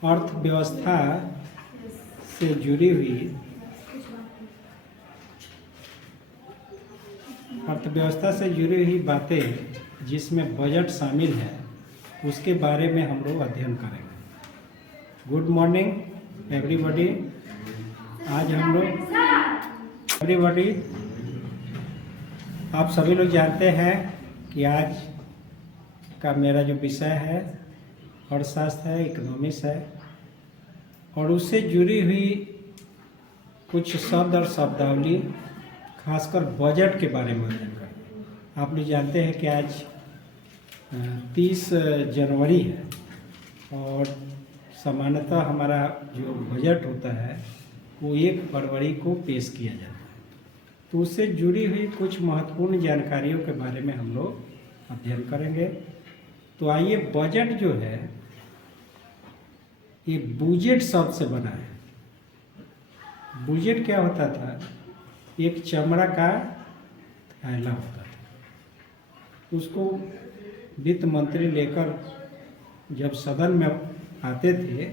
अर्थव्यवस्था से जुड़ी हुई बातें जिसमें बजट शामिल है उसके बारे में हम लोग अध्ययन करेंगे। Good morning everybody. आज हम लोग आप सभी लोग जानते हैं कि आज का मेरा जो विषय है अर्थशास्त्र है, इकोनॉमिक्स है, और उससे जुड़ी हुई कुछ शब्द और शब्दावली खासकर बजट के बारे में अध्ययन करेंगे। आप लोग जानते हैं कि आज 30 जनवरी है और सामान्यतः हमारा जो बजट होता है वो 1 फरवरी को पेश किया जाता है। तो उससे जुड़ी हुई कुछ महत्वपूर्ण जानकारियों के बारे में हम लोग अध्ययन करेंगे। तो आइए, बजट जो है ये बुजेट शब्द से बना है। बुजेट क्या होता था? एक चमड़ा का थैला होता था। उसको वित्त मंत्री लेकर जब सदन में आते थे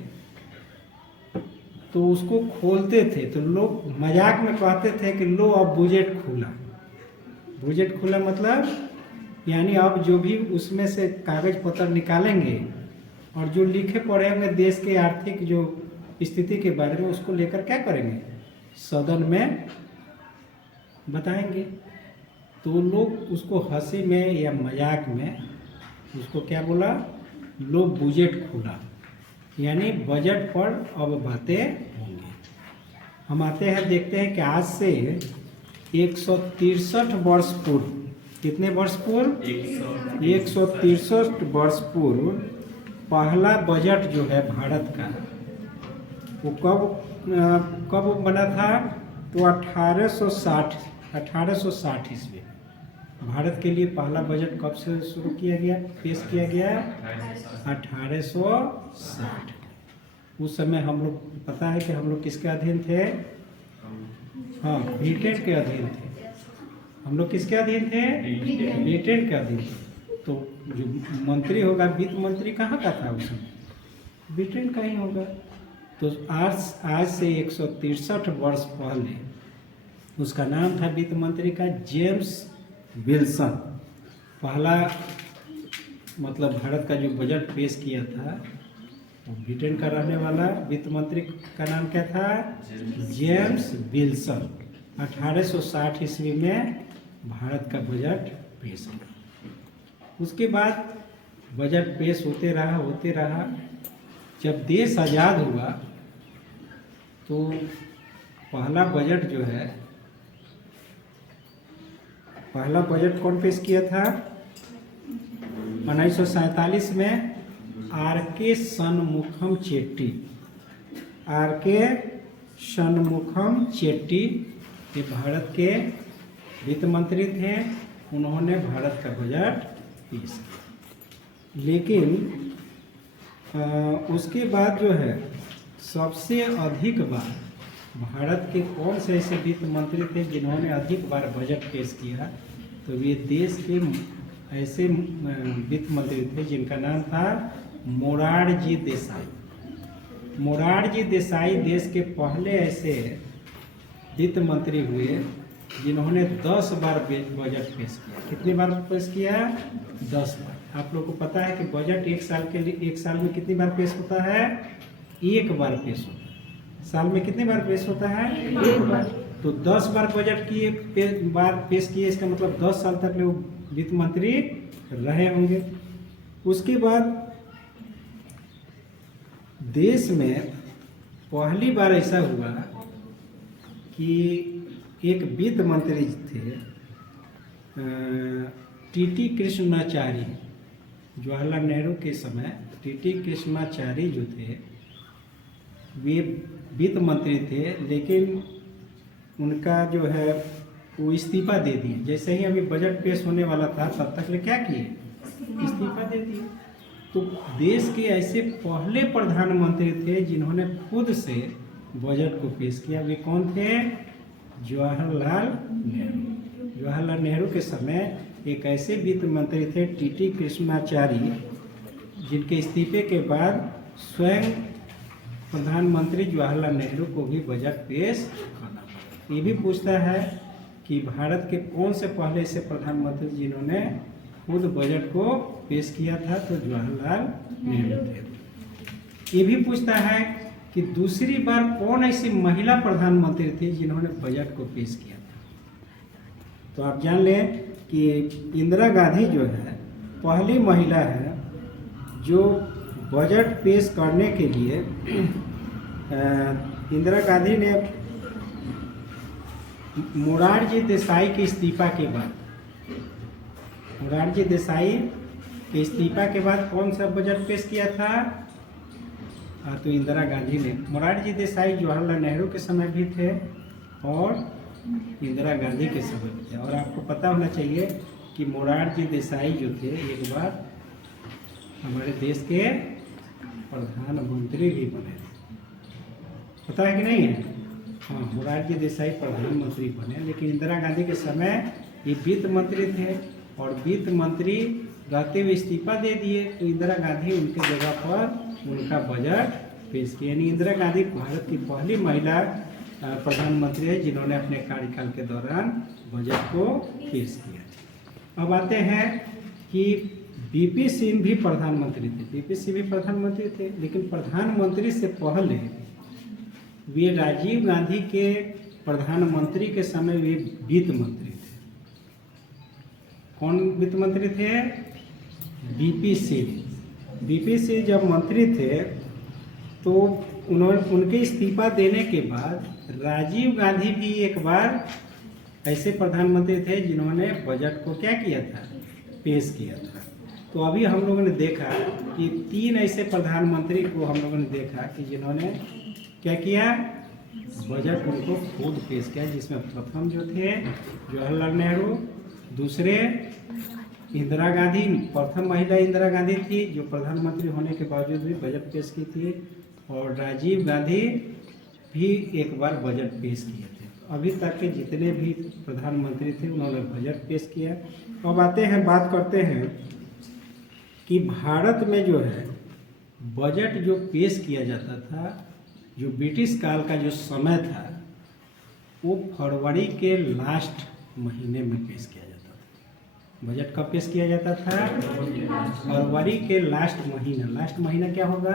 तो उसको खोलते थे, तो लोग मजाक में कहते थे कि लो अब बुजेट खुला। बुजेट खुला मतलब यानी अब जो भी उसमें से कागज पत्र निकालेंगे और जो लिखे पढ़े होंगे देश के आर्थिक जो स्थिति के बारे में, उसको लेकर क्या करेंगे, सदन में बताएंगे। तो लोग उसको हंसी में या मजाक में उसको क्या बोला, लो बुजेट खुला, यानी बजट पर अब बातें होंगी। हम आते हैं, देखते हैं कि आज से 163 वर्ष पूर्व, कितने वर्ष पूर्व? 163 वर्ष पूर्व पहला बजट जो है भारत का वो कब बना था? तो 1860 ईस्वी में भारत के लिए पहला बजट कब से शुरू किया गया, पेश किया गया? 1860। उस समय हम लोग, पता है कि हम लोग किसके अधीन थे? हाँ, ब्रिटेन के अधीन थे। हम लोग किसके अधीन थे? ब्रिटेन के अधीन थे। तो जो मंत्री होगा, वित्त मंत्री कहाँ का था उस समय? ब्रिटेन का ही होगा। तो आज से 163 वर्ष पहले उसका नाम था वित्त मंत्री का जेम्स विल्सन। पहला मतलब भारत का जो बजट पेश किया था वो ब्रिटेन का रहने वाला वित्त मंत्री का नाम क्या था? James Wilson. 1860 ईस्वी में भारत का बजट पेश किया। उसके बाद बजट पेश होते रहा। जब देश आज़ाद हुआ तो पहला बजट जो है, पहला बजट कौन पेश किया था? 1947 में आर.के. षणमुखम चेट्टी ये भारत के वित्त मंत्री थे। उन्होंने भारत का बजट पेश किया। लेकिन उसके बाद जो है सबसे अधिक बार भारत के कौन से ऐसे वित्त मंत्री थे जिन्होंने अधिक बार बजट पेश किया? तो ये देश के ऐसे वित्त मंत्री थे जिनका नाम था मोरारजी देसाई। मोरारजी देसाई देश के पहले ऐसे वित्त मंत्री हुए जिन्होंने 10 बार बजट पेश किया। कितनी बार पेश किया? 10 बार। आप लोग को पता है कि बजट एक साल में कितनी बार पेश होता है? 1 बार पेश होता है। साल में कितनी बार पेश होता है? 1 बार। तो 10 बार बजट पेश किए, इसका मतलब 10 साल तक वो वित्त मंत्री रहे होंगे। उसके बाद देश में पहली बार ऐसा हुआ कि एक वित्त मंत्री थे, टी.टी. कृष्णाचारी। जवाहरलाल नेहरू के समय टी.टी. कृष्णाचारी जो थे वे वित्त मंत्री थे, लेकिन उनका जो है वो इस्तीफा दे दिए। जैसे ही अभी बजट पेश होने वाला था तब तक ले क्या किए? इस्तीफा दे दिए। तो देश के ऐसे पहले प्रधानमंत्री थे जिन्होंने खुद से बजट को पेश किया। वे कौन थे? जवाहरलाल नेहरू। जवाहरलाल नेहरू के समय एक ऐसे वित्त मंत्री थे टी.टी. कृष्णाचारी, जिनके इस्तीफे के बाद स्वयं प्रधानमंत्री जवाहरलाल नेहरू को भी बजट पेश करना पड़ा। ये भी पूछता है कि भारत के कौन से पहले ऐसे प्रधानमंत्री जिन्होंने खुद बजट को पेश किया था, तो जवाहरलाल नेहरू थे। ये भी पूछता है कि दूसरी बार कौन ऐसी महिला प्रधानमंत्री थी जिन्होंने बजट को पेश किया था। तो आप जान लें कि इंदिरा गांधी जो है पहली महिला है जो बजट पेश करने के लिए इंदिरा गांधी ने मोरारजी देसाई के इस्तीफा के बाद, मोरारजी देसाई के इस्तीफा के बाद कौन सा बजट पेश किया था? तो इंदिरा गांधी ने। मोरारजी देसाई जवाहरलाल नेहरू के समय भी थे और इंदिरा गांधी के समय भी थे। और आपको पता होना चाहिए कि मोरारजी देसाई जो थे एक बार हमारे देश के प्रधानमंत्री भी बने थे। पता है कि नहीं है? हाँ, मोरारजी देसाई प्रधानमंत्री बने, लेकिन इंदिरा गांधी के समय ये वित्त मंत्री थे और वित्त मंत्री रहते हुए इस्तीफा दे दिए, तो इंदिरा गांधी उनके जगह पर उनका बजट पेश किया। यानी इंदिरा गांधी भारत की पहली महिला प्रधानमंत्री है जिन्होंने अपने कार्यकाल के दौरान बजट को पेश किया। अब आते हैं कि बीपी सिंह भी प्रधानमंत्री थे। बीपी सिंह भी प्रधानमंत्री थे, लेकिन प्रधानमंत्री से पहले वे राजीव गांधी के प्रधानमंत्री के समय वे वित्त मंत्री थे। कौन वित्त मंत्री थे? बीपी सिंह। बीपी सिंह जब मंत्री थे तो उनके इस्तीफा देने के बाद राजीव गांधी भी एक बार ऐसे प्रधानमंत्री थे जिन्होंने बजट को क्या किया था? पेश किया था। तो अभी हम लोगों ने देखा कि 3 ऐसे प्रधानमंत्री को हम लोगों ने देखा कि जिन्होंने क्या किया? बजट उनको खुद पेश किया, जिसमें प्रथम जो थे जवाहरलाल नेहरू, दूसरे इंदिरा गांधी, प्रथम महिला इंदिरा गांधी थी जो प्रधानमंत्री होने के बावजूद भी बजट पेश की थी, और राजीव गांधी भी एक बार बजट पेश किए थे। अभी तक के जितने भी प्रधानमंत्री थे उन्होंने बजट पेश किया। अब आते हैं, बात करते हैं कि भारत में जो है बजट जो पेश किया जाता था, जो ब्रिटिश काल का जो समय था, वो फरवरी के लास्ट महीने में पेश किया जाता था। बजट कब पेश किया जाता था? फरवरी के लास्ट महीना। लास्ट महीना क्या होगा?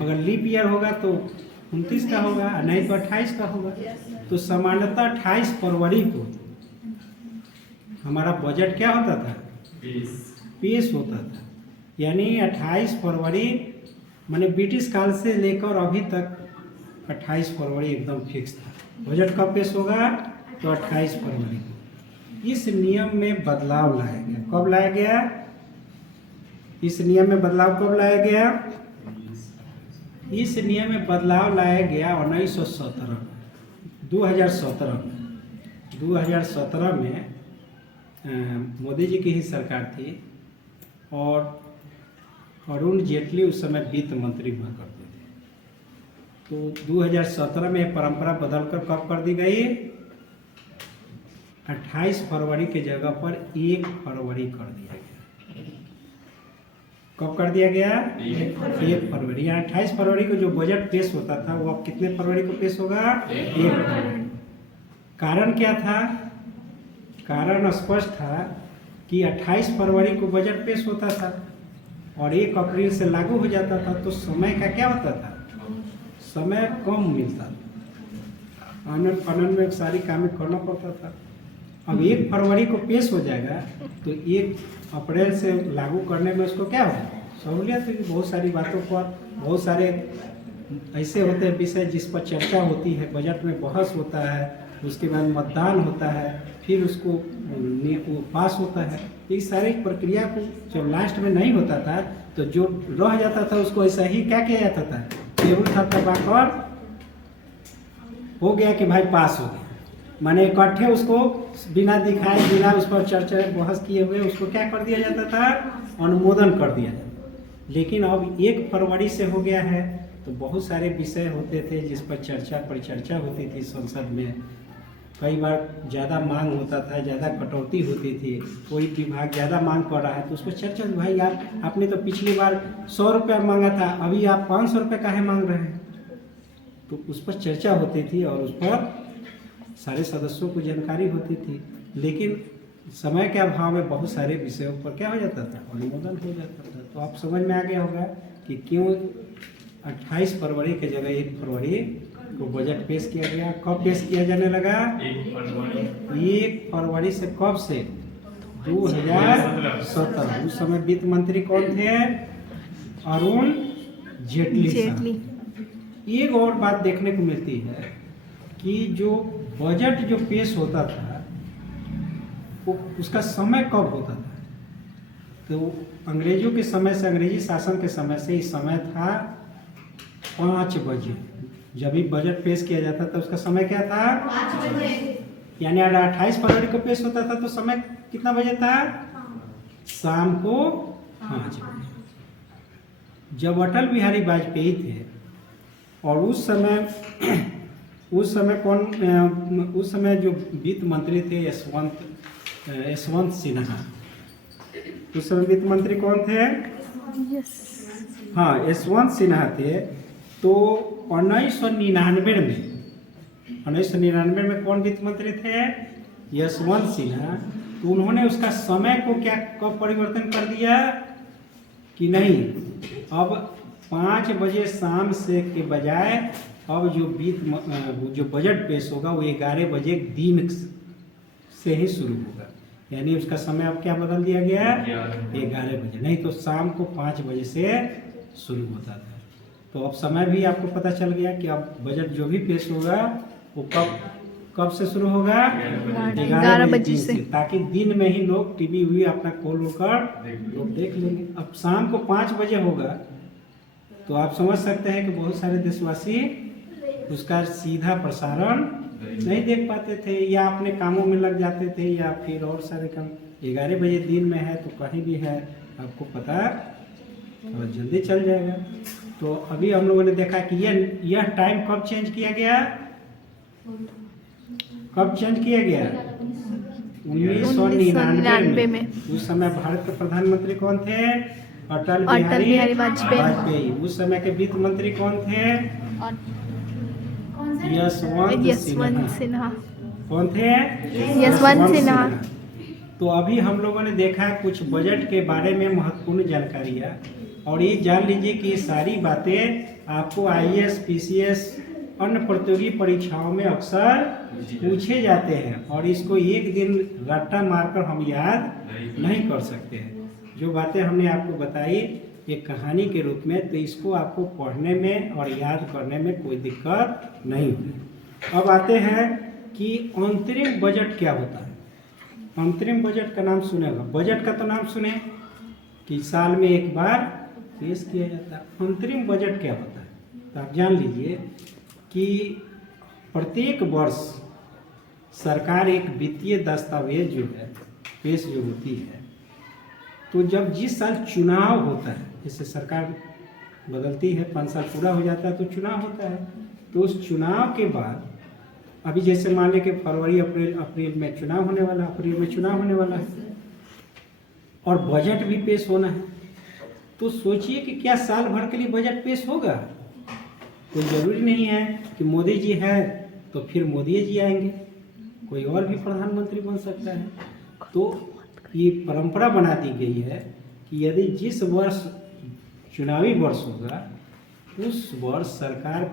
अगर लीप ईयर होगा तो 29 का होगा, नहीं तो 28 का होगा। तो सामान्यतः 28 फरवरी को हमारा बजट क्या होता था? पेश होता था। यानी 28 फरवरी, माने ब्रिटिश काल से लेकर अभी तक 28 फरवरी एकदम फिक्स था। बजट कब पेश होगा? तो 28 फरवरी को। इस नियम में बदलाव लाया गया। कब लाया गया? इस नियम में बदलाव कब लाया गया? इस नियम में बदलाव लाया गया 1917 में, 2017 में मोदी जी की ही सरकार थी और अरुण जेटली उस समय वित्त मंत्री हुआ करते थे। तो 2017 में परंपरा बदलकर कब कर दी गई? 28 फरवरी के जगह पर 1 फरवरी कर दिया गया। कब कर दिया गया? 1 फरवरी। या 28 फरवरी को जो बजट पेश होता था वो अब कितने फरवरी को पेश होगा? 1 फरवरी। कारण क्या था? कारण स्पष्ट था कि 28 फरवरी को बजट पेश होता था और 1 अप्रैल से लागू हो जाता था, तो समय का क्या होता था? समय कम मिलता था, आनंद में सारी कामें करना पड़ता था। अब 1 फरवरी को पेश हो जाएगा तो 1 अप्रैल से लागू करने में उसको क्या होगा? सहूलियत है। बहुत सारी बातों पर, बहुत सारे ऐसे होते हैं विषय जिस पर चर्चा होती है, बजट में बहस होता है, उसके बाद मतदान होता है, फिर उसको पास होता है। इस सारी प्रक्रिया को जब लास्ट में नहीं होता था तो जो रह जाता था उसको ऐसा ही क्या किया जाता था? टेबल थपथपाकर हो गया कि भाई पास हो गया, माने इकट्ठे उसको बिना दिखाए, बिना उस पर चर्चा बहस किए हुए उसको क्या कर दिया जाता था? अनुमोदन कर दिया जाता। लेकिन अब 1 फरवरी से हो गया है तो बहुत सारे विषय होते थे जिस पर चर्चा परिचर्चा होती थी संसद में, कई बार ज़्यादा मांग होता था, ज़्यादा कटौती होती थी, कोई विभाग ज़्यादा मांग कर रहा है तो उस पर चर्चा, भाई आपने तो पिछली बार 100 रुपया मांगा था, अभी आप 500 रुपये काहे मांग रहे हैं। तो उस पर चर्चा होती थी और उस पर सारे सदस्यों को जानकारी होती थी। लेकिन समय के अभाव में बहुत सारे विषयों पर क्या हो जाता था, अनुमोदन हो जाता था। तो आप समझ में आ गया होगा कि क्यों 28 फरवरी के जगह 1 फरवरी को बजट पेश किया गया। कब पेश किया जाने लगा? 1 फरवरी से। कब से? 2017। उस समय वित्त मंत्री कौन थे? अरुण जेटली साहब। एक और बात देखने को मिलती है कि जो बजट जो पेश होता था वो उसका समय कब होता था? तो अंग्रेजों के समय से, अंग्रेजी शासन के समय से इस समय था 5 बजे। जब भी बजट पेश किया जाता था उसका समय क्या था? 5 बजे। यानी 28 फरवरी को पेश होता था तो समय कितना बजे था? शाम को 5 बजे। जब अटल बिहारी वाजपेयी थे और उस समय जो वित्त मंत्री थे यशवंत सिन्हा। उस समय वित्त मंत्री कौन थे? हाँ, यशवंत सिन्हा थे। तो 1999 में कौन वित्त मंत्री थे? यशवंत सिन्हा। तो उन्होंने उसका समय को कब परिवर्तन कर दिया कि नहीं, अब 5 बजे शाम से के बजाय अब जो बजट पेश होगा वो 11 बजे दिन से ही शुरू होगा। यानी उसका समय अब क्या बदल दिया गया? 11 बजे। नहीं तो शाम को 5 बजे से शुरू होता था। तो अब समय भी आपको पता चल गया कि अब बजट जो भी पेश होगा वो कब से शुरू होगा? 11 बजे से, ताकि दिन में ही लोग टीवी हुई अपना खोल कर लोग देख लेंगे। अब शाम को 5 बजे होगा तो आप समझ सकते हैं कि बहुत सारे देशवासी उसका सीधा प्रसारण नहीं देख पाते थे, या अपने कामों में लग जाते थे, या फिर और सारे काम। 11 बजे दिन में है तो कहीं भी है आपको पता और जल्दी चल जाएगा। तो अभी हम लोगों ने देखा कि यह टाइम कब चेंज किया गया? कब चेंज किया गया? 1999 में। उस समय भारत के प्रधानमंत्री कौन थे? अटल बिहारी वाजपेयी। उस समय के वित्त मंत्री कौन थे? यशवंत सिन्हा। कौन थे? यशवंत सिन्हा। तो अभी हम लोगों ने देखा कुछ बजट के बारे में महत्वपूर्ण जानकारियाँ, और ये जान लीजिए कि ये सारी बातें आपको IAS, PCS अन्य प्रतियोगी परीक्षाओं में अक्सर पूछे जाते हैं, और इसको एक दिन रट्टा मारकर हम याद नहीं कर सकते हैं। जो बातें हमने आपको बताई एक कहानी के रूप में, तो इसको आपको पढ़ने में और याद करने में कोई दिक्कत नहीं होगी। अब आते हैं कि अंतरिम बजट क्या होता है। अंतरिम बजट का नाम सुने होगा, बजट का तो नाम सुने कि साल में एक बार पेश किया जाता है। अंतरिम बजट क्या होता है तो आप जान लीजिए कि प्रत्येक वर्ष सरकार एक वित्तीय दस्तावेज जो है पेश जो होती है, तो जब जिस साल चुनाव होता है, जैसे सरकार बदलती है, 5 साल पूरा हो जाता है तो चुनाव होता है, तो उस चुनाव के बाद अभी जैसे मान लें कि फरवरी अप्रैल में चुनाव होने वाला, अप्रैल में चुनाव होने वाला है और बजट भी पेश होना है। तो सोचिए कि क्या साल भर के लिए बजट पेश होगा? कोई ज़रूरी नहीं है कि मोदी जी है तो फिर मोदी जी आएंगे, कोई और भी प्रधानमंत्री बन सकता है। तो ये परंपरा बना दी गई है कि यदि जिस वर्ष चुनावी वर्ष होगा उस वर्ष सरकार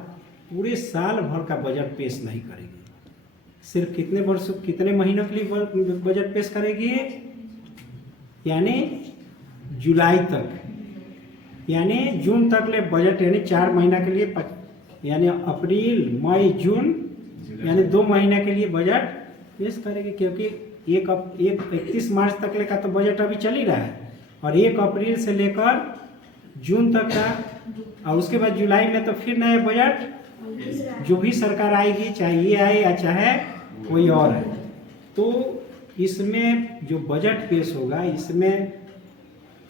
पूरे साल भर का बजट पेश नहीं करेगी, सिर्फ कितने महीनों के लिए बजट पेश करेगी? यानी जुलाई तक, यानी जून तक ले बजट, यानी 4 महीना के लिए, यानी अप्रैल मई जून, यानी 2 महीने के लिए बजट पेश करेगी। क्योंकि 31 मार्च तक ले का तो बजट अभी चल ही रहा है, और 1 अप्रैल से लेकर जून तक का, और उसके बाद जुलाई में तो फिर नया बजट जो भी सरकार आएगी, चाहे ये आए या चाहे कोई और है। तो इसमें जो बजट पेश होगा इसमें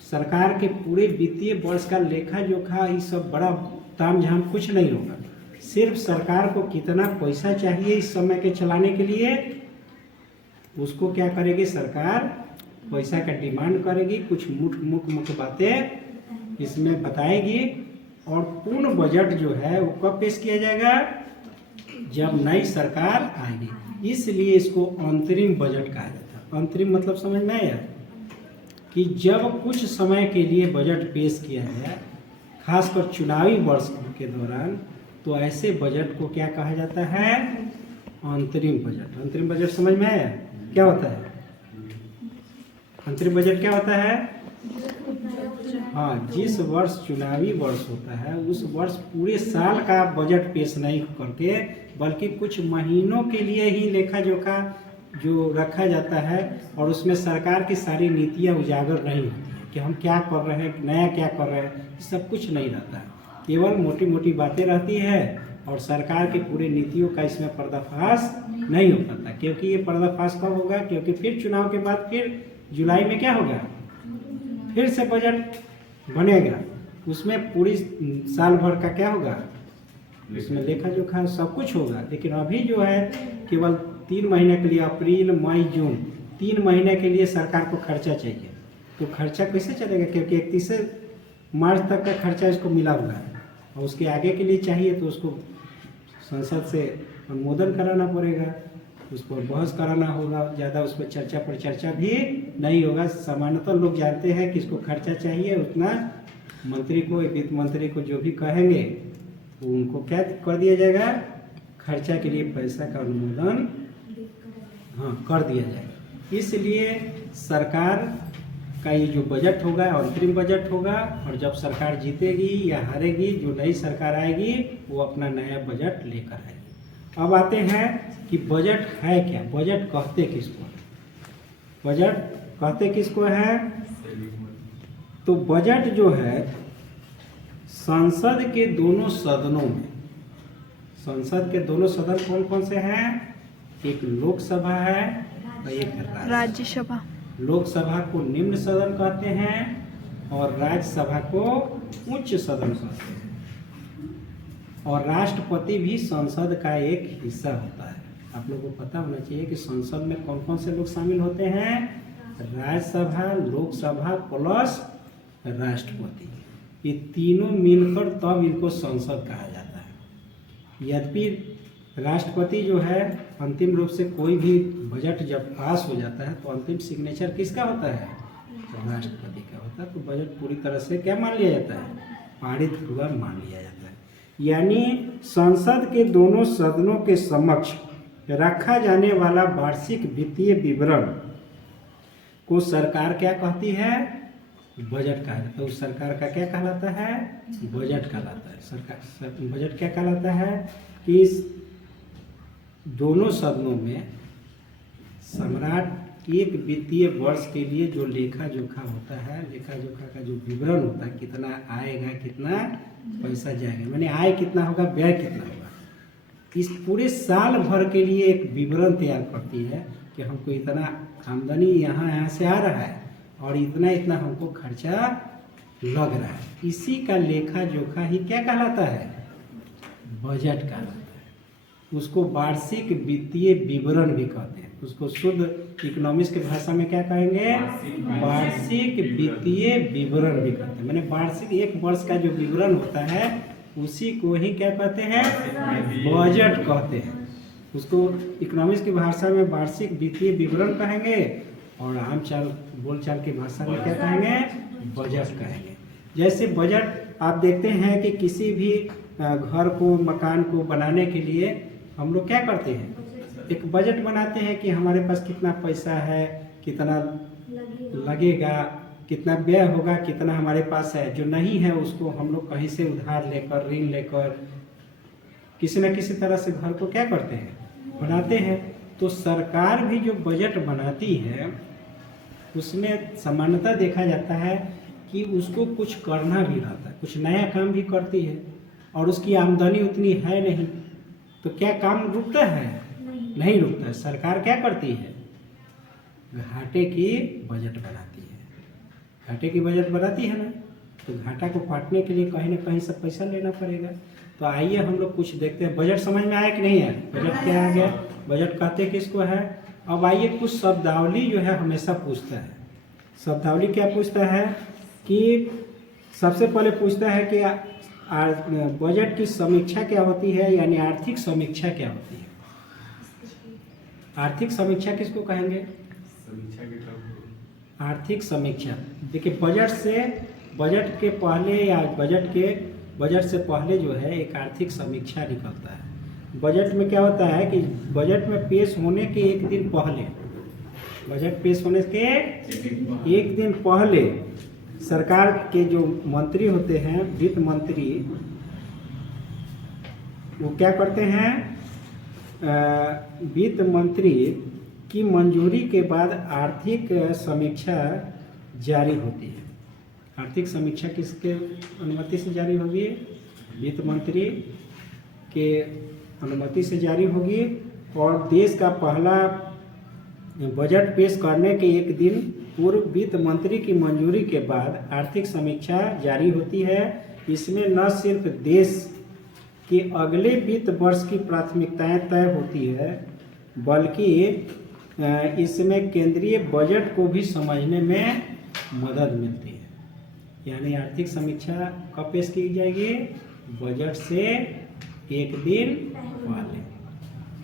सरकार के पूरे वित्तीय वर्ष का लेखा जोखा, ये सब बड़ा तामझाम कुछ नहीं होगा। सिर्फ सरकार को कितना पैसा चाहिए इस समय के चलाने के लिए, उसको क्या करेगी सरकार, पैसा का डिमांड करेगी, कुछ मुख्य बातें इसमें बताएगी। और पूर्ण बजट जो है वो कब पेश किया जाएगा, जब नई सरकार आएगी। इसलिए इसको अंतरिम बजट कहा जाता है। अंतरिम मतलब समझ में आया कि जब कुछ समय के लिए बजट पेश किया गया, खासकर चुनावी वर्ष के दौरान, तो ऐसे बजट को क्या कहा जाता है, अंतरिम बजट। अंतरिम बजट समझ में आया क्या होता है, अंतरिम बजट क्या होता है? हाँ, जिस वर्ष चुनावी वर्ष होता है उस वर्ष पूरे साल का बजट पेश नहीं करके बल्कि कुछ महीनों के लिए ही लेखा जोखा जो रखा जाता है, और उसमें सरकार की सारी नीतियाँ उजागर नहीं होती है कि हम क्या कर रहे हैं, नया क्या कर रहे हैं, सब कुछ नहीं रहता है। केवल मोटी मोटी बातें रहती है और सरकार की पूरी नीतियों का इसमें पर्दाफाश नहीं हो पाता। क्योंकि ये पर्दाफाश कब होगा, क्योंकि फिर चुनाव के बाद फिर जुलाई में क्या होगा, फिर से बजट बनेगा, उसमें पूरी साल भर का क्या होगा, उसमें लेखा जोखा सब कुछ होगा। लेकिन अभी जो है केवल 3 महीने के लिए, अप्रैल मई जून 3 महीने के लिए सरकार को खर्चा चाहिए। तो खर्चा कैसे चलेगा, क्योंकि 31 मार्च तक का खर्चा इसको मिला हुआ है और उसके आगे के लिए चाहिए तो उसको संसद से अनुमोदन कराना पड़ेगा, उस पर बहस कराना होगा, ज़्यादा उस पर चर्चा पर चर्चा भी नहीं होगा। सामान्यतः लोग जानते हैं कि इसको खर्चा चाहिए, उतना मंत्री को, वित्त मंत्री को जो भी कहेंगे तो उनको क्या कर दिया जाएगा, खर्चा के लिए पैसा का अनुमोदन कर दिया जाएगा। इसलिए सरकार का ये जो बजट होगा अंतरिम बजट होगा, और जब सरकार जीतेगी या हारेगी, जो नई सरकार आएगी वो अपना नया बजट लेकर आएगी। अब आते हैं कि बजट है क्या, बजट कहते किसको, बजट कहते किसको है। तो बजट जो है संसद के दोनों सदनों में, संसद के दोनों सदन कौन कौन से हैं, एक लोकसभा है और एक राज्यसभा। लोकसभा को निम्न सदन कहते हैं और राज्यसभा को उच्च सदन कहते हैं। और राष्ट्रपति भी संसद का एक हिस्सा होता है। आप लोगों को पता होना चाहिए कि संसद में कौन कौन से लोग शामिल होते हैं, राज्यसभा, लोकसभा प्लस राष्ट्रपति, ये तीनों मिलकर तब इनको संसद कहा जाता है। यद्यपि राष्ट्रपति जो है अंतिम रूप से कोई भी बजट जब पास हो जाता है तो अंतिम सिग्नेचर किसका होता है, राष्ट्रपति का होता है। तो बजट पूरी तरह से क्या मान लिया जाता है, पारित हुआ मान लिया जाता है। यानी संसद के दोनों सदनों के समक्ष रखा जाने वाला वार्षिक वित्तीय विवरण को सरकार क्या कहती है, बजट कहा जाता है। उस सरकार का क्या कहलाता है, बजट कहलाता है। सरकार बजट क्या कहलाता है कि इस दोनों सदनों में सम्राट एक वित्तीय वर्ष के लिए जो लेखा जोखा होता है, लेखा जोखा का जो विवरण होता है, कितना आएगा, कितना पैसा जाएगा, माने आय कितना होगा, व्यय कितना होगा, इस पूरे साल भर के लिए एक विवरण तैयार करती है कि हमको इतना आमदनी यहाँ से आ रहा है और इतना इतना हमको खर्चा लग रहा है। इसी का लेखा जोखा ही क्या कहलाता है, बजट कहलाता है। उसको वार्षिक वित्तीय विवरण भी कहते हैं। उसको शुद्ध इकोनॉमिक्स की भाषा में क्या कहेंगे, वार्षिक वित्तीय विवरण भी कहते हैं। मैंने वार्षिक एक वर्ष का जो विवरण होता है उसी को ही क्या कहते हैं, बजट कहते हैं। उसको इकोनॉमिक्स की भाषा में वार्षिक वित्तीय विवरण कहेंगे और आम बोलचाल की भाषा में क्या कहेंगे, बजट कहेंगे। जैसे बजट आप देखते हैं कि किसी भी घर को, मकान को बनाने के लिए हम लोग क्या करते हैं, एक बजट बनाते हैं कि हमारे पास कितना पैसा है, कितना लगेगा, कितना व्यय होगा, कितना हमारे पास है। जो नहीं है उसको हम लोग कहीं से उधार लेकर, ऋण लेकर किसी न किसी तरह से घर को क्या करते हैं, बनाते हैं। तो सरकार भी जो बजट बनाती है उसमें सामान्यतः देखा जाता है कि उसको कुछ करना भी रहता है, कुछ नया काम भी करती है और उसकी आमदनी उतनी है नहीं, तो क्या काम रुकता है, नहीं रुकता है। सरकार क्या करती है, घाटे की बजट बनाती है। घाटे की बजट बनाती है ना, तो घाटा को पाटने के लिए कहीं ना कहीं से पैसा लेना पड़ेगा। तो आइए हम लोग कुछ देखते हैं। बजट समझ में आया कि नहीं है? बजट क्या आ गया? बजट कहते किसको है? अब आइए कुछ शब्दावली जो है हमेशा पूछता है। शब्दावली क्या पूछता है कि सबसे पहले पूछता है कि बजट की समीक्षा क्या होती है, यानी आर्थिक समीक्षा क्या होती है। आर्थिक समीक्षा किसको कहेंगे? आर्थिक समीक्षा। देखिए बजट के पहले या बजट से पहले जो है एक आर्थिक समीक्षा निकलता है। बजट में क्या होता है कि बजट में पेश होने के एक दिन पहले, बजट पेश होने के एक दिन पहले सरकार के जो मंत्री होते हैं, वित्त मंत्री, वो क्या करते हैं? वित्त मंत्री की मंजूरी के बाद आर्थिक समीक्षा जारी होती है। आर्थिक समीक्षा किसके अनुमति से जारी होगी? वित्त मंत्री के अनुमति से जारी होगी। और देश का पहला बजट पेश करने के एक दिन पूर्व वित्त मंत्री की मंजूरी के बाद आर्थिक समीक्षा जारी होती है। इसमें न सिर्फ देश के अगले वित्त वर्ष की प्राथमिकताएं तय होती है, बल्कि इसमें केंद्रीय बजट को भी समझने में मदद मिलती है। यानी आर्थिक समीक्षा कब पेश की जाएगी? बजट से एक दिन पहले।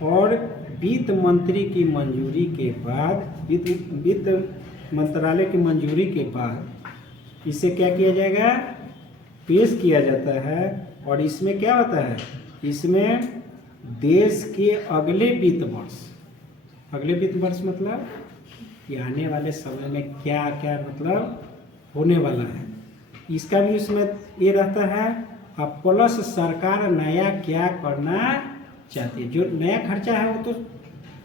और वित्त मंत्री की मंजूरी के बाद, वित्त मंत्रालय की मंजूरी के बाद इसे क्या किया जाएगा? पेश किया जाता है। और इसमें क्या होता है? इसमें देश के अगले वित्त वर्ष मतलब कि आने वाले समय में क्या क्या मतलब होने वाला है, इसका भी उसमें ये रहता है। अब प्लस सरकार नया क्या करना चाहती है। जो नया खर्चा है वो तो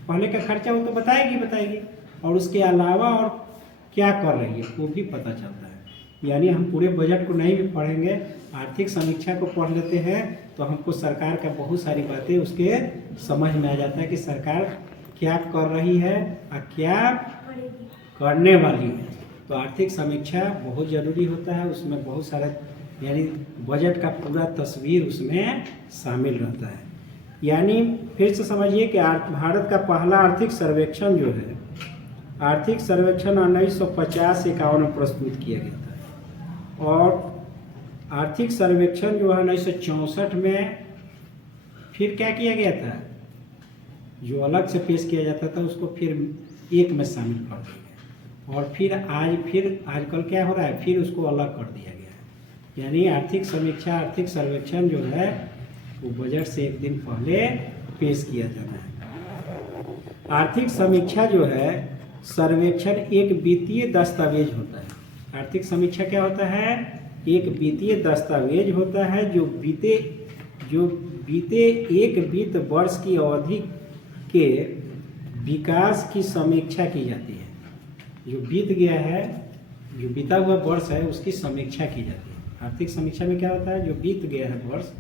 पहले का खर्चा वो तो बताएगी, और उसके अलावा और क्या कर रही है वो भी पता चलता है। यानी हम पूरे बजट को नहीं भी पढ़ेंगे, आर्थिक समीक्षा को पढ़ लेते हैं तो हमको सरकार का बहुत सारी बातें उसके समझ में आ जाता है कि सरकार क्या कर रही है और क्या करने वाली है। तो आर्थिक समीक्षा बहुत ज़रूरी होता है। उसमें बहुत सारा यानी बजट का पूरा तस्वीर उसमें शामिल रहता है। यानी फिर से समझिए कि भारत का पहला आर्थिक सर्वेक्षण जो है, आर्थिक सर्वेक्षण 1950-51 में प्रस्तुत किया गया था। और आर्थिक सर्वेक्षण जो है 1964 में फिर क्या किया गया था? जो अलग से पेश किया जाता था उसको फिर एक में शामिल कर दिया गया। और फिर आजकल क्या हो रहा है? फिर उसको अलग कर दिया गया है। यानी आर्थिक समीक्षा, आर्थिक सर्वेक्षण जो है वो बजट से एक दिन पहले पेश किया जाना है। आर्थिक समीक्षा जो है, सर्वेक्षण एक वित्तीय दस्तावेज होता है। आर्थिक समीक्षा क्या होता है? एक वित्तीय दस्तावेज होता है जो बीते एक वित्त वर्ष की अवधि के विकास की समीक्षा की जाती है। जो बीत गया है, जो बीता हुआ वर्ष है, उसकी समीक्षा की जाती है। आर्थिक समीक्षा में क्या होता है? जो बीत गया है वर्ष,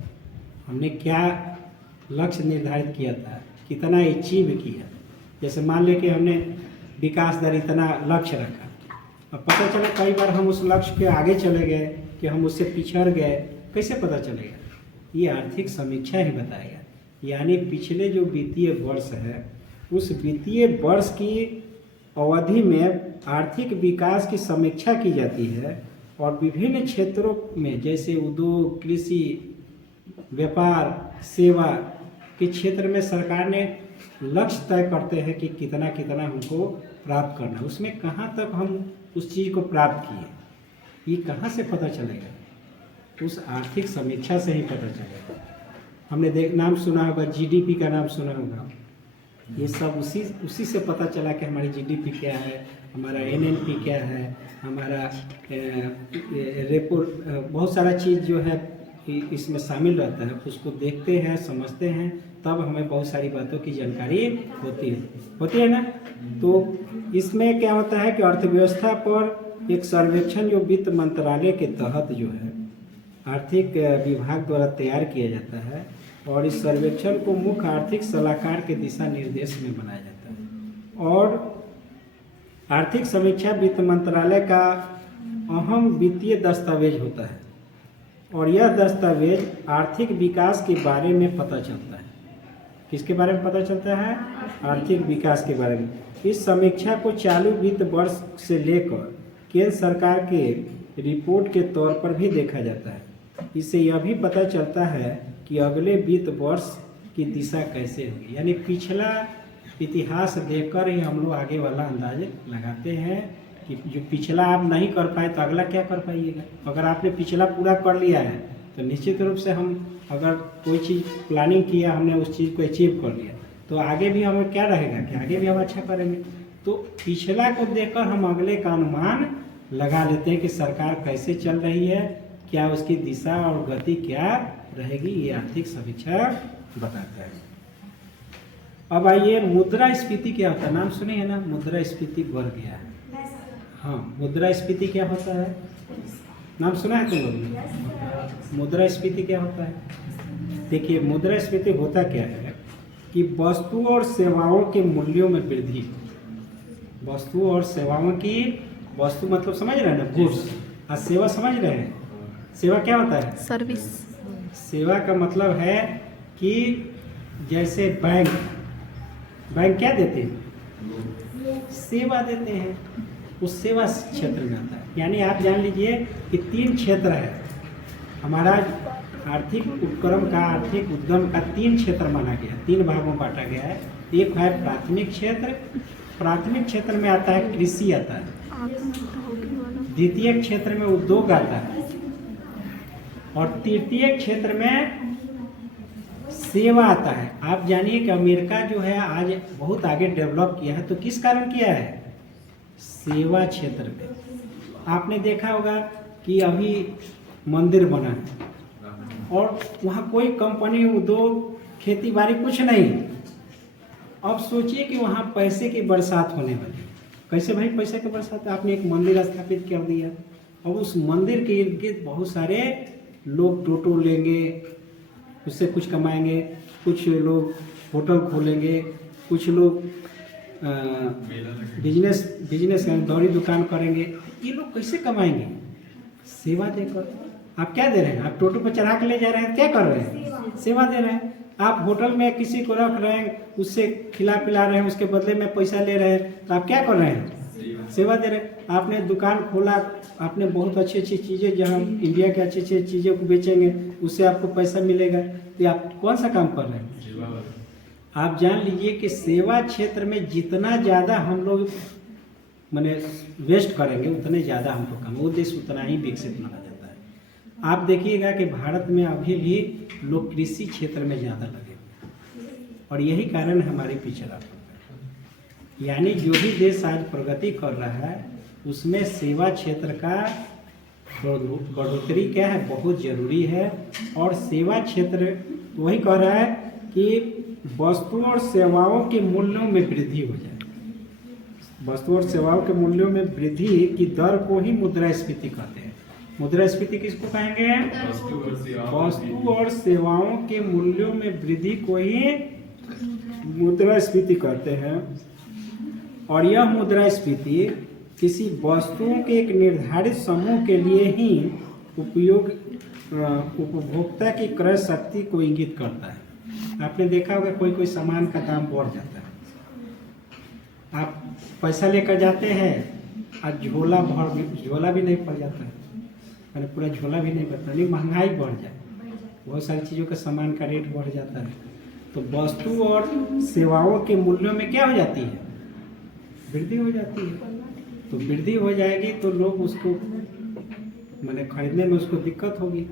हमने क्या लक्ष्य निर्धारित किया था, कितना अचीव किया। जैसे मान लें कि हमने विकास दर इतना लक्ष्य रखा, अब पता चला कई बार हम उस लक्ष्य के आगे चले गए कि हम उससे पिछड़ गए, कैसे पता चलेगा? ये आर्थिक समीक्षा ही बताएगा। यानी पिछले जो वित्तीय वर्ष है, उस वित्तीय वर्ष की अवधि में आर्थिक विकास की समीक्षा की जाती है। और विभिन्न क्षेत्रों में जैसे उद्योग, कृषि, व्यापार, सेवा के क्षेत्र में सरकार ने लक्ष्य तय करते हैं कि कितना कितना हमको प्राप्त करना है, उसमें कहाँ तक हम उस चीज़ को प्राप्त किए, ये कहाँ से पता चलेगा? उस आर्थिक समीक्षा से ही पता चलेगा। हमने नाम सुना होगा, जीडीपी का नाम सुना होगा। ये सब उसी से पता चला कि हमारी जीडीपी क्या है, हमारा एनएनपी क्या है, हमारा रेपो, बहुत सारा चीज़ जो है इसमें शामिल रहता है। उसको देखते हैं, समझते हैं, तब हमें बहुत सारी बातों की जानकारी होती है ना। तो इसमें क्या होता है कि अर्थव्यवस्था पर एक सर्वेक्षण जो वित्त मंत्रालय के तहत जो है आर्थिक विभाग द्वारा तैयार किया जाता है, और इस सर्वेक्षण को मुख्य आर्थिक सलाहकार के दिशा निर्देश में बनाया जाता है। और आर्थिक समीक्षा वित्त मंत्रालय का अहम वित्तीय दस्तावेज होता है। और यह दस्तावेज आर्थिक विकास के बारे में पता चलता है। किसके बारे में पता चलता है? आर्थिक विकास के बारे में। इस समीक्षा को चालू वित्त वर्ष से लेकर केंद्र सरकार के रिपोर्ट के तौर पर भी देखा जाता है। इससे यह भी पता चलता है कि अगले वित्त वर्ष की दिशा कैसे होगी। यानी पिछला इतिहास देखकर ही हम लोग आगे वाला अंदाज लगाते हैं कि जो पिछला आप नहीं कर पाए तो अगला क्या कर पाइएगा। अगर आपने पिछला पूरा कर लिया है तो निश्चित रूप से हम अगर कोई चीज़ प्लानिंग किया, हमने उस चीज़ को अचीव कर लिया तो आगे भी हमें क्या रहेगा कि आगे भी हम अच्छा करेंगे। तो पिछला को देखकर हम अगले का अनुमान लगा लेते हैं कि सरकार कैसे चल रही है, क्या उसकी दिशा और गति क्या रहेगी, ये आर्थिक समीक्षा बताता है। अब आइए मुद्रास्फीति क्या होता है। नाम सुने हैं ना, मुद्रास्फीति बढ़ गया है। हाँ, मुद्रास्फीति क्या होता है? नाम सुना है तुम लोग ने? मुद्रास्फीति क्या होता है? देखिए, मुद्रास्फीति होता क्या है कि वस्तु और सेवाओं के मूल्यों में वृद्धि। वस्तु और सेवाओं की, वस्तु मतलब समझ रहे हैं ना, गुड्स, और सेवा समझ रहे हैं। सेवा क्या होता है? सर्विस। सेवा का मतलब है कि जैसे बैंक क्या देते हैं? सेवा देते हैं, उस सेवा क्षेत्र में आता है। यानी आप जान लीजिए कि 3 क्षेत्र है हमारा आर्थिक उपक्रम का, आर्थिक उद्यम का 3 क्षेत्र माना गया, 3 भागों में बांटा गया है। एक है प्राथमिक क्षेत्र। प्राथमिक क्षेत्र में आता है कृषि आता है, द्वितीय क्षेत्र में उद्योग आता है, और तृतीय क्षेत्र में सेवा आता है। आप जानिए कि अमेरिका जो है आज बहुत आगे डेवलप किया है, तो किस कारण किया है? सेवा क्षेत्र में। आपने देखा होगा कि अभी मंदिर बना है और वहाँ कोई कंपनी, उद्योग, खेती बाड़ी कुछ नहीं। अब सोचिए कि वहाँ पैसे की बरसात होने वाली। कैसे भाई पैसे की बरसात? आपने एक मंदिर स्थापित कर दिया और उस मंदिर के इर्द गिर्द बहुत सारे लोग टोटो लेंगे, उससे कुछ कमाएंगे, कुछ लोग होटल खोलेंगे, कुछ लोग बिजनेस दौरी दुकान करेंगे। ये लोग कैसे कमाएंगे? सेवा देकर। आप क्या दे रहे हैं? आप टोटो पर चढ़ा के ले जा रहे हैं, क्या कर रहे हैं? सेवा दे रहे हैं। आप होटल में किसी को रख रहे हैं, उससे खिला पिला रहे हैं, उसके बदले में पैसा ले रहे हैं, तो आप क्या कर रहे हैं? सेवा दे रहे हैं। आपने दुकान खोला, आपने बहुत अच्छी अच्छी चीज़ें, जहाँ इंडिया के अच्छी अच्छी चीज़ों को बेचेंगे, उससे आपको पैसा मिलेगा, तो आप कौन सा काम कर रहे हैं? आप जान लीजिए कि सेवा क्षेत्र में जितना ज़्यादा हम लोग माने वेस्ट करेंगे, उतने ज़्यादा हमको कम, वो देश उतना ही विकसित माना जाता है। आप देखिएगा कि भारत में अभी भी लोग कृषि क्षेत्र में ज़्यादा लगे और यही कारण हमारे पिछड़ा। यानी जो भी देश आज प्रगति कर रहा है उसमें सेवा क्षेत्र का बढ़ोतरी क्या है, बहुत जरूरी है। और सेवा क्षेत्र वही कह रहा है कि वस्तु और सेवाओं के मूल्यों में वृद्धि हो जाए। वस्तु और सेवाओं के मूल्यों में वृद्धि की दर को ही मुद्रास्फीति कहते हैं। मुद्रास्फीति किसको कहेंगे? वस्तु और सेवाओं के मूल्यों में वृद्धि को ही मुद्रास्फीति कहते हैं। और यह मुद्रास्फीति किसी वस्तुओं के एक निर्धारित समूह के लिए ही उपभोक्ता की क्रय शक्ति को इंगित करता है। आपने देखा होगा कोई सामान का दाम बढ़ जाता है, आप पैसा लेकर जाते हैं और झोला भी नहीं पड़ जाता है, मैंने पूरा झोला भी नहीं पड़ता, नहीं महंगाई बढ़ जाए, बहुत सारी चीज़ों का सामान का रेट बढ़ जाता है। तो वस्तु और सेवाओं के मूल्यों में क्या हो जाती है? वृद्धि हो जाती है। तो वृद्धि हो जाएगी तो लोग उसको मैंने खरीदने में उसको दिक्कत होगी,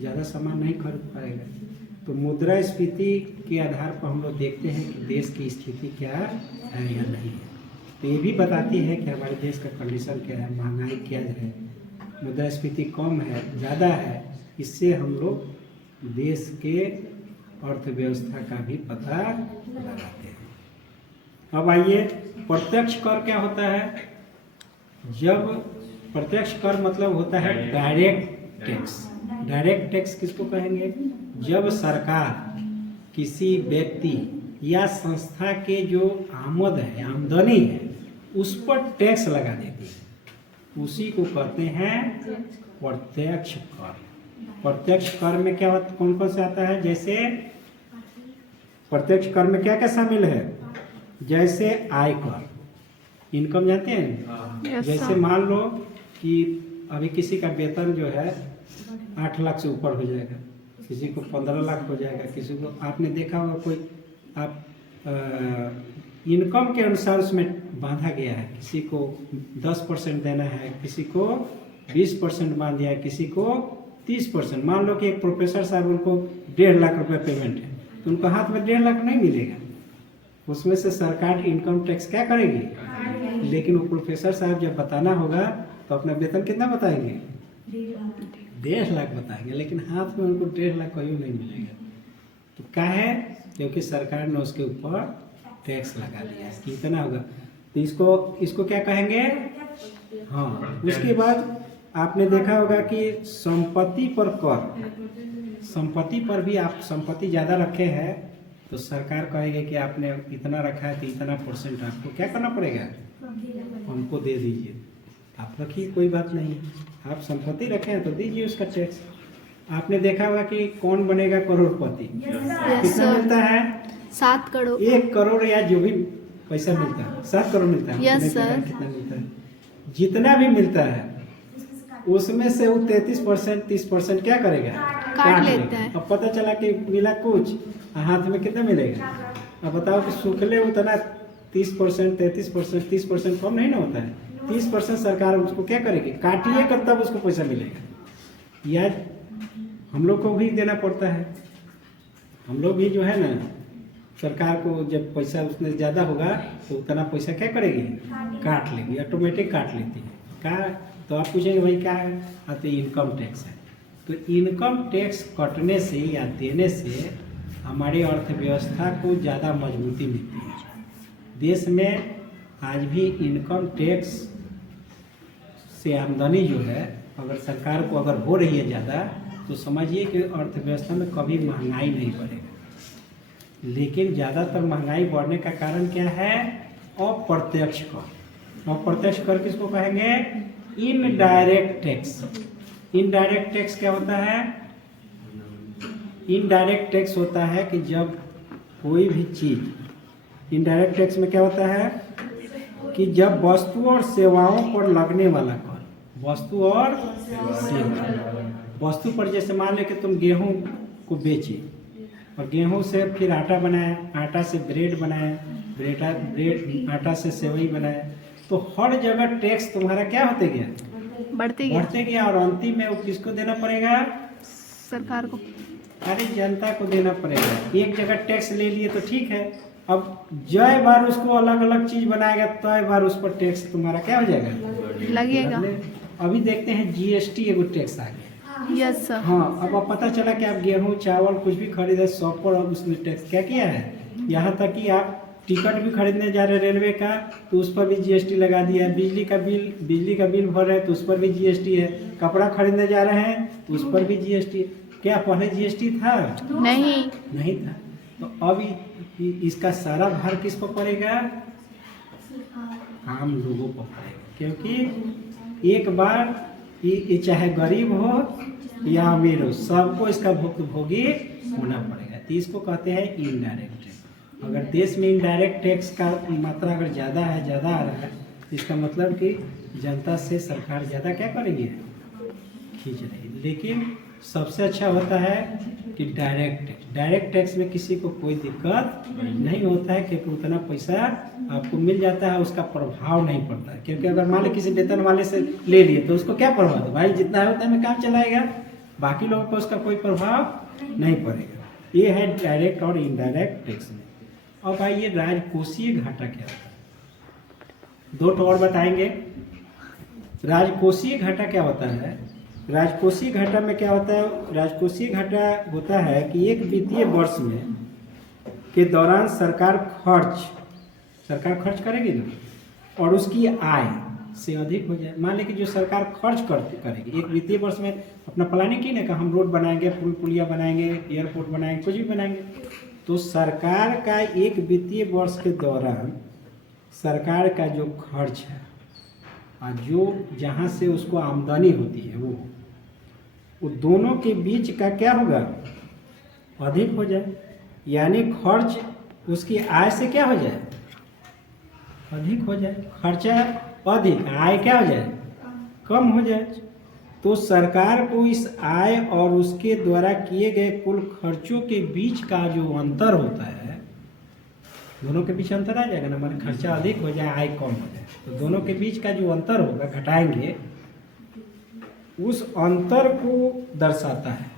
ज़्यादा सामान नहीं खरीद पाएगा। तो मुद्रास्फीति के आधार पर हम लोग देखते हैं कि देश की स्थिति क्या है या नहीं है। तो ये भी बताती है कि हमारे देश का कंडीशन क्या है, महंगाई क्या है, मुद्रास्फीति कम है, ज़्यादा है। इससे हम लोग देश के अर्थव्यवस्था का भी पता लगाते हैं। अब आइए, प्रत्यक्ष कर क्या होता है? जब प्रत्यक्ष कर मतलब होता है डायरेक्ट टैक्स। डायरेक्ट टैक्स किसको कहेंगे? जब सरकार किसी व्यक्ति या संस्था के जो आमद है, आमदनी है, उस पर टैक्स लगा देती है, उसी को कहते हैं प्रत्यक्ष कर। प्रत्यक्ष कर में क्या होता, कौन कौन से आता है? जैसे प्रत्यक्ष कर में क्या क्या शामिल है? जैसे आयकर, इनकम जानते हैं? जैसे मान लो कि अभी किसी का वेतन जो है 8 लाख से ऊपर हो जाएगा, किसी को 15 लाख हो जाएगा, किसी को आपने देखा होगा कोई आप इनकम के अनुसार उसमें बांधा गया है, किसी को 10% देना है, किसी को 20% बांध दिया है, किसी को 30%। मान लो कि एक प्रोफेसर साहब उनको 1.5 लाख रुपए पेमेंट है, तो उनको हाथ में 1.5 लाख नहीं मिलेगा, उसमें से सरकार इनकम टैक्स क्या करेगी? लेकिन वो प्रोफेसर साहब जब बताना होगा तो अपना वेतन कितना बताएंगे? 1.5 लाख बताएंगे, लेकिन हाथ में उनको 1.5 लाख कहीं नहीं मिलेगा। तो क्या है? क्योंकि सरकार ने उसके ऊपर टैक्स लगा दिया है कि इतना होगा। तो इसको क्या कहेंगे? हाँ, उसके बाद आपने देखा होगा कि संपत्ति पर कर, संपत्ति पर भी आप संपत्ति ज़्यादा रखे हैं तो सरकार कहेगी कि आपने इतना रखा है तो इतना % आपको क्या करना पड़ेगा? हमको दे दीजिए। आप रखिए, कोई बात नहीं, आप संपत्ति रखे हैं तो दीजिए उसका टैक्स। आपने देखा होगा कि कौन बनेगा करोड़पति? कितना मिलता है? 7 करोड़। 1 करोड़ या जो भी पैसा मिलता है 7 करोड़ मिलता है। Yes sir. कितना मिलता है? जितना भी मिलता है उसमें से वो 33% 30% क्या करेगा? काट लेता है। अब पता चला कि मिला कुछ, हाथ में कितना मिलेगा? अब बताओ कि सूखले उतना 30% 33% 30% कम नहीं ना होता है। 30% सरकार उसको क्या करेगी? काटिएगा तब उसको पैसा मिलेगा। या हम लोग को भी देना पड़ता है, हम लोग भी जो है ना, सरकार को जब पैसा उसमें ज़्यादा होगा तो उतना पैसा क्या करेगी? काट लेगी, ऑटोमेटिक काट लेती है। क्या? तो आप पूछेंगे भाई क्या है? तो इनकम टैक्स है। तो इनकम टैक्स कटने से या देने से हमारी अर्थव्यवस्था को ज़्यादा मजबूती मिलती है। देश में आज भी इनकम टैक्स से आमदनी जो है, अगर सरकार को अगर हो रही है ज़्यादा, तो समझिए कि अर्थव्यवस्था में कभी महंगाई नहीं बढ़ेगा। लेकिन ज़्यादातर महंगाई बढ़ने का कारण क्या है? अप्रत्यक्ष कर। अप्रत्यक्ष कर किसको कहेंगे? Indirect tax. इनडायरेक्ट टैक्स क्या होता है? इनडायरेक्ट टैक्स होता है कि जब कोई भी चीज़, इनडायरेक्ट टैक्स में क्या होता है कि जब वस्तु और सेवाओं पर लगने वाला कर, वस्तु और सेवा, वस्तु पर जैसे मान ले कि तुम गेहूं को बेचे और गेहूं से फिर आटा बनाया, आटा से ब्रेड बनाया, ब्रेड आटा से सेवई बनाया, तो हर जगह टैक्स तुम्हारा क्या होते गया? बढ़ते गया। और अंतिम में वो किसको देना पड़ेगा? सरकार को। अरे जनता को देना पड़ेगा। एक जगह टैक्स ले लिए तो ठीक है, अब जय बार उसको अलग अलग चीज बनाएगा तो बार उस पर टैक्स तुम्हारा क्या हो जाएगा? लगेगा। अभी देखते हैं जीएसटी एगो टैक्स आ गया। Yes sir. हाँ, अब पता चला कि आप गेहूं चावल कुछ भी खरीदे सब पर अब उसने टैक्स क्या किया है। यहाँ तक कि आप टिकट भी खरीदने जा रहे रेलवे का तो उस पर भी जीएसटी लगा दिया है। बिजली का बिल भर रहे हैं तो उस पर भी जीएसटी है। कपड़ा खरीदने जा रहे हैं तो उस पर भी जीएसटी। क्या पहले जीएसटी था? नहीं था। तो अब इसका सारा भार किस पर पड़ेगा? आम लोगों पर पड़ेगा, क्योंकि एक बार ये चाहे गरीब हो या अमीर हो, सबको इसका भुक्तभोगी होना पड़ेगा। तो इसको कहते हैं इनडायरेक्ट टैक्स। अगर देश में इनडायरेक्ट टैक्स का मात्रा अगर ज़्यादा आ रहा है, इसका मतलब कि जनता से सरकार ज़्यादा क्या करेगी? खींच रही है। लेकिन सबसे अच्छा होता है कि डायरेक्ट टैक्स में किसी को कोई दिक्कत नहीं होता है, क्योंकि उतना पैसा आपको मिल जाता है, उसका प्रभाव नहीं पड़ता है। क्योंकि अगर मान लो किसी वेतन वाले से ले लिए तो उसको क्या प्रभाव है? भाई जितना है उतना में काम चलाएगा, बाकी लोगों को उसका कोई प्रभाव नहीं पड़ेगा। ये है डायरेक्ट और इनडायरेक्ट टैक्स में। अब आइए राजकोषीय घाटा क्या होता है, 2 और बताएंगे। राजकोषीय घाटा क्या होता है? राजकोषीय घाटा में क्या होता है? राजकोषीय घाटा होता है कि एक वित्तीय वर्ष में के दौरान सरकार खर्च करेगी ना, और उसकी आय से अधिक हो जाए। मान लें कि जो सरकार खर्च करेगी एक वित्तीय वर्ष में, अपना प्लानिंग की ना कि हम रोड बनाएंगे, पुलिया बनाएंगे, एयरपोर्ट बनाएंगे, कुछ भी बनाएंगे, तो सरकार का एक वित्तीय वर्ष के दौरान सरकार का जो खर्च है और जो जहाँ से उसको आमदनी होती है वो दोनों के बीच का क्या होगा, अधिक हो जाए, यानी खर्च उसकी आय से क्या हो जाए, अधिक हो जाए। खर्चा अधिक, आय क्या हो जाए, कम हो जाए। तो सरकार को इस आय और उसके द्वारा किए गए कुल खर्चों के बीच का जो अंतर होता है, दोनों के बीच अंतर आ जाएगा ना, हमारा खर्चा अधिक हो जाए, आय कम हो जाए, तो दोनों के बीच का जो अंतर होगा घटाएंगे, उस अंतर को दर्शाता है।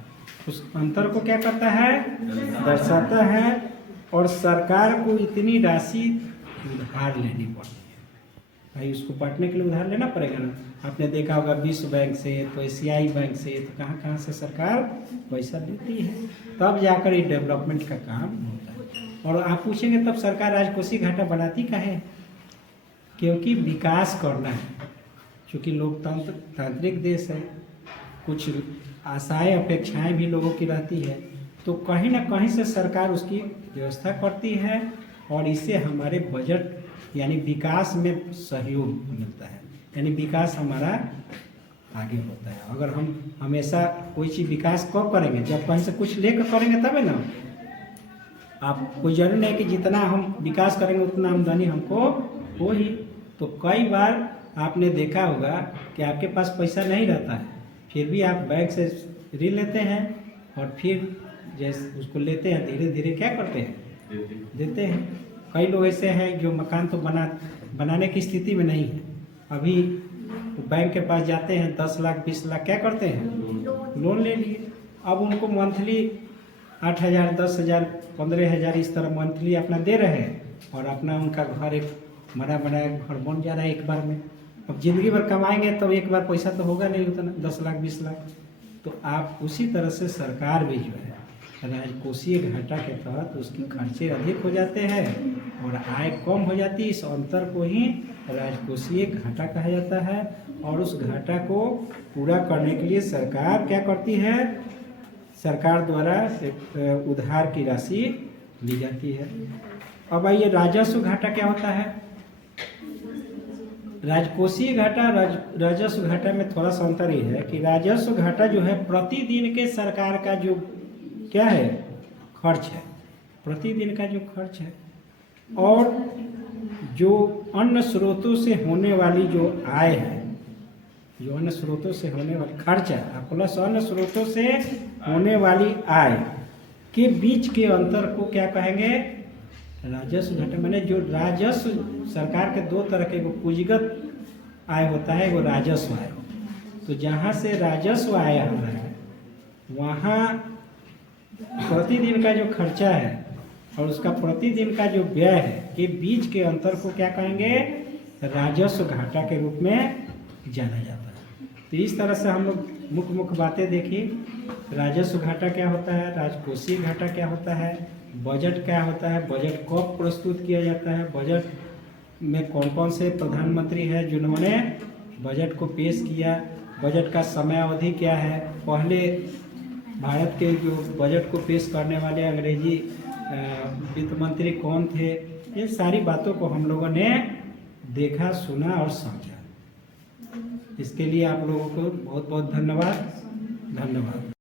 उस अंतर को क्या करता है, दर्शाता है। और सरकार को इतनी राशि उधार लेनी पड़ती है। भाई उसको पढ़ने के लिए उधार लेना पड़ेगा ना। आपने देखा होगा विश्व बैंक से, तो एशियाई बैंक से, तो कहाँ कहाँ से सरकार पैसा देती है, तब जाकर ये डेवलपमेंट का काम होता है। और आप पूछेंगे तब सरकार राजकोषीय घाटा बनाती काहे, क्योंकि विकास करना है। चूँकि लोकतंत्र तांत्रिक देश है, कुछ आशाएं अपेक्षाएं भी लोगों की रहती है, तो कहीं ना कहीं से सरकार उसकी व्यवस्था करती है और इससे हमारे बजट यानी विकास में सहयोग मिलता है, यानी विकास हमारा आगे होता है। अगर हम हमेशा कोई चीज़ विकास कब करेंगे, जब कहीं से कुछ लेकर करेंगे तब है ना। आप कोई जरूरी नहीं कि जितना हम विकास करेंगे उतना आमदनी हमको हो ही। तो कई बार आपने देखा होगा कि आपके पास पैसा नहीं रहता है, फिर भी आप बैंक से ऋण लेते हैं और फिर जैसे उसको लेते हैं, धीरे धीरे क्या करते हैं, देते हैं। कई लोग ऐसे हैं जो मकान तो बनाने की स्थिति में नहीं है, अभी बैंक के पास जाते हैं, 10 लाख 20 लाख क्या करते हैं, लोन ले लिए। अब उनको मंथली 8,000 10,000 15,000 इस तरह मंथली अपना दे रहे हैं और अपना उनका घर एक बड़ा घर बन जा रहा है एक बार में। अब जिंदगी भर कमाएंगे तो एक बार पैसा तो होगा नहीं उतना, 10 लाख 20 लाख। तो आप उसी तरह से सरकार भी जो है राजकोषीय घाटा के तहत उसकी खर्चे अधिक हो जाते हैं और आय कम हो जाती है। इस अंतर को ही राजकोषीय घाटा कहा जाता है। और उस घाटा को पूरा करने के लिए सरकार क्या करती है, सरकार द्वारा उधार की राशि ली जाती है। अब आइए राजस्व घाटा क्या होता है। राजकोषीय घाटा राजस्व घाटा में थोड़ा सा अंतर ये है कि राजस्व घाटा जो है प्रतिदिन के सरकार का जो क्या है, खर्च है, प्रतिदिन का जो खर्च है, और जो अन्य स्रोतों से होने वाली जो आय है, जो अन्य स्रोतों से होने वाला खर्च है प्लस अन्य स्रोतों से होने वाली आय के बीच के अंतर को क्या कहेंगे, राजस्व घाटा। मैंने जो राजस्व सरकार के दो तरह के, एगो पूंजीगत आय होता है, एगो राजस्व आय। तो जहाँ से राजस्व आय आ रहा है वहाँ प्रतिदिन का जो खर्चा है और उसका प्रतिदिन का जो व्यय है के बीच के अंतर को क्या कहेंगे, राजस्व घाटा के रूप में जाना जाता है। तो इस तरह से हम लोग मुख्य बातें देखी। राजस्व घाटा क्या होता है, राजकोषीय घाटा क्या होता है, बजट क्या होता है, बजट कब प्रस्तुत किया जाता है, बजट में कौन कौन से प्रधानमंत्री हैं जिन्होंने बजट को पेश किया, बजट का समय अवधि क्या है, पहले भारत के जो बजट को पेश करने वाले अंग्रेजी वित्त मंत्री कौन थे। ये सारी बातों को हम लोगों ने देखा, सुना और समझा। इसके लिए आप लोगों को बहुत बहुत धन्यवाद।